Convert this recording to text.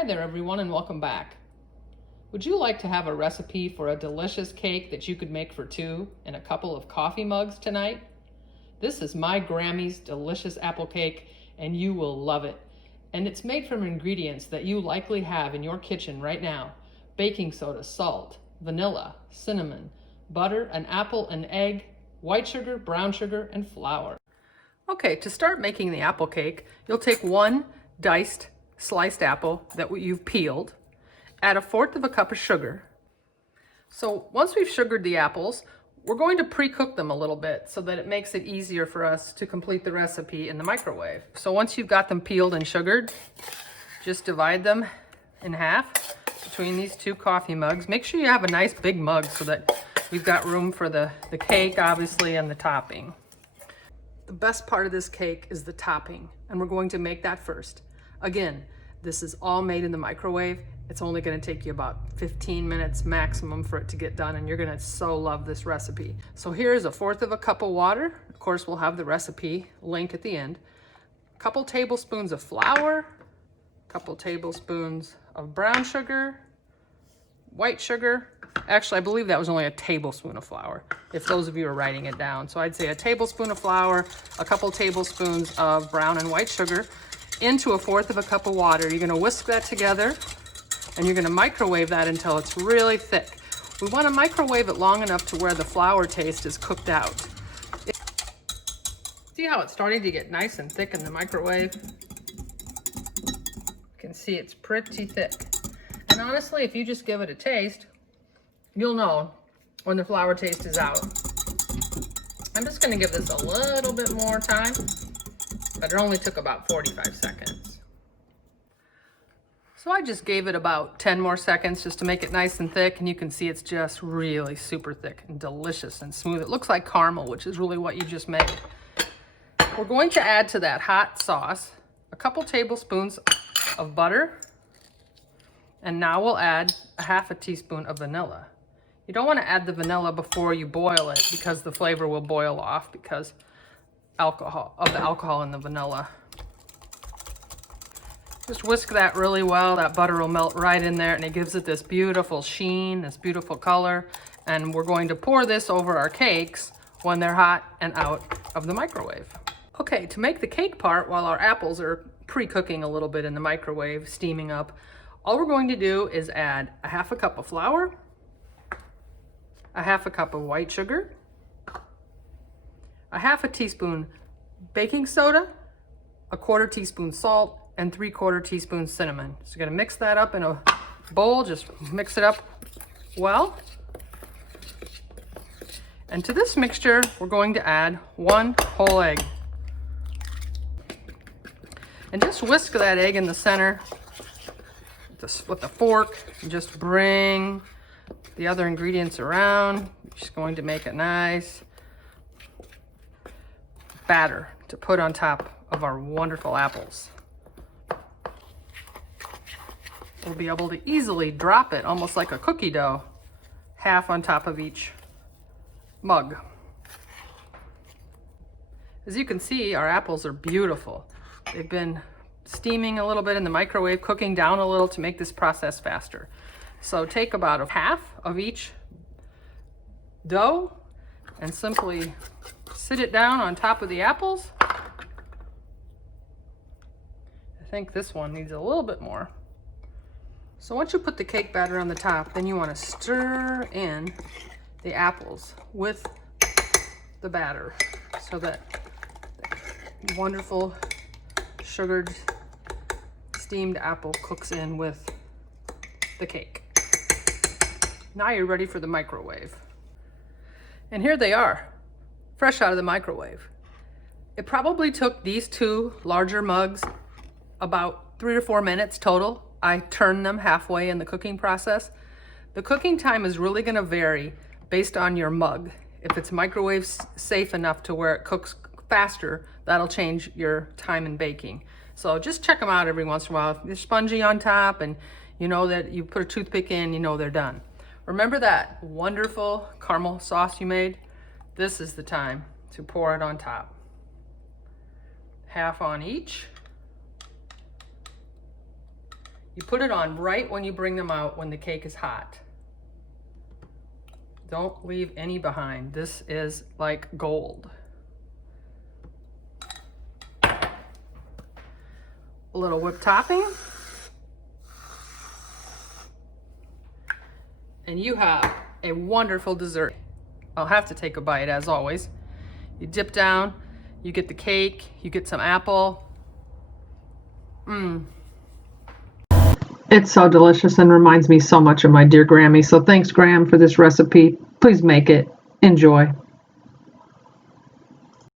Hi there everyone and welcome back. Would you like to have a recipe for a delicious cake that you could make for two in a couple of coffee mugs tonight? This is my Grammy's delicious apple cake and you will love it. And it's made from ingredients that you likely have in your kitchen right now: baking soda, salt, vanilla, cinnamon, butter, an apple, an egg, white sugar, brown sugar, and flour. Okay, to start making the apple cake, you'll take one diced sliced apple that you've peeled, add 1/4 cup of sugar. So once we've sugared the apples, we're going to pre-cook them a little bit so that it makes it easier for us to complete the recipe in the microwave. So once you've got them peeled and sugared, just divide them in half between these two coffee mugs. Make sure you have a nice big mug so that we've got room for the cake, obviously, and the topping. The best part of this cake is the topping, and we're going to make that first. Again, this is all made in the microwave. It's only going to take you about 15 minutes maximum for it to get done, and you're going to so love this recipe. So here's 1/4 cup of water. Of course, we'll have the recipe link at the end. A couple tablespoons of flour, a couple tablespoons of brown sugar, white sugar. Actually, I believe that was only a tablespoon of flour, if those of you are writing it down. So I'd say a tablespoon of flour, a couple tablespoons of brown and white sugar, into 1/4 cup of water. You're gonna whisk that together and you're gonna microwave that until it's really thick. We wanna microwave it long enough to where the flour taste is cooked out. See how it's starting to get nice and thick in the microwave? You can see it's pretty thick. And honestly, if you just give it a taste, you'll know when the flour taste is out. I'm just gonna give this a little bit more time, but it only took about 45 seconds. So I just gave it about 10 more seconds just to make it nice and thick, and you can see it's just really super thick and delicious and smooth. It looks like caramel, which is really what you just made. We're going to add to that hot sauce a couple tablespoons of butter, and now we'll add 1/2 teaspoon of vanilla. You don't want to add the vanilla before you boil it because the flavor will boil off because the alcohol in the vanilla. Just whisk that really well. That butter will melt right in there and it gives it this beautiful sheen, this beautiful color. And we're going to pour this over our cakes when they're hot and out of the microwave. Okay, to make the cake part while our apples are pre-cooking a little bit in the microwave, steaming up, all we're going to do is add 1/2 cup of flour, 1/2 cup of white sugar, 1/2 teaspoon baking soda, 1/4 teaspoon salt, and 3/4 teaspoon cinnamon. So you're gonna mix that up in a bowl, just mix it up well. And to this mixture, we're going to add 1 whole egg. And just whisk that egg in the center with a fork and just bring the other ingredients around. Just going to make a nice batter to put on top of our wonderful apples. We'll be able to easily drop it almost like a cookie dough, half on top of each mug. As you can see, our apples are beautiful. They've been steaming a little bit in the microwave, cooking down a little to make this process faster. So take about 1/2 of each dough and simply sit it down on top of the apples. I think this one needs a little bit more. So once you put the cake batter on the top, then you want to stir in the apples with the batter so that the wonderful sugared steamed apple cooks in with the cake. Now you're ready for the microwave. And here they are, fresh out of the microwave. It probably took these two larger mugs about 3 or 4 minutes total. I turned them halfway in the cooking process. The cooking time is really gonna vary based on your mug. If it's microwave safe enough to where it cooks faster, that'll change your time in baking. So just check them out every once in a while. If they're spongy on top and you know that you put a toothpick in, you know they're done. Remember that wonderful caramel sauce you made? This is the time to pour it on top. 1/2 on each. You put it on right when you bring them out when the cake is hot. Don't leave any behind. This is like gold. A little whipped topping. And you have a wonderful dessert. I'll have to take a bite as always. You dip down, you get the cake, you get some apple. It's so delicious and reminds me so much of my dear Grammy. So thanks, Graham, for this recipe. Please make it. Enjoy.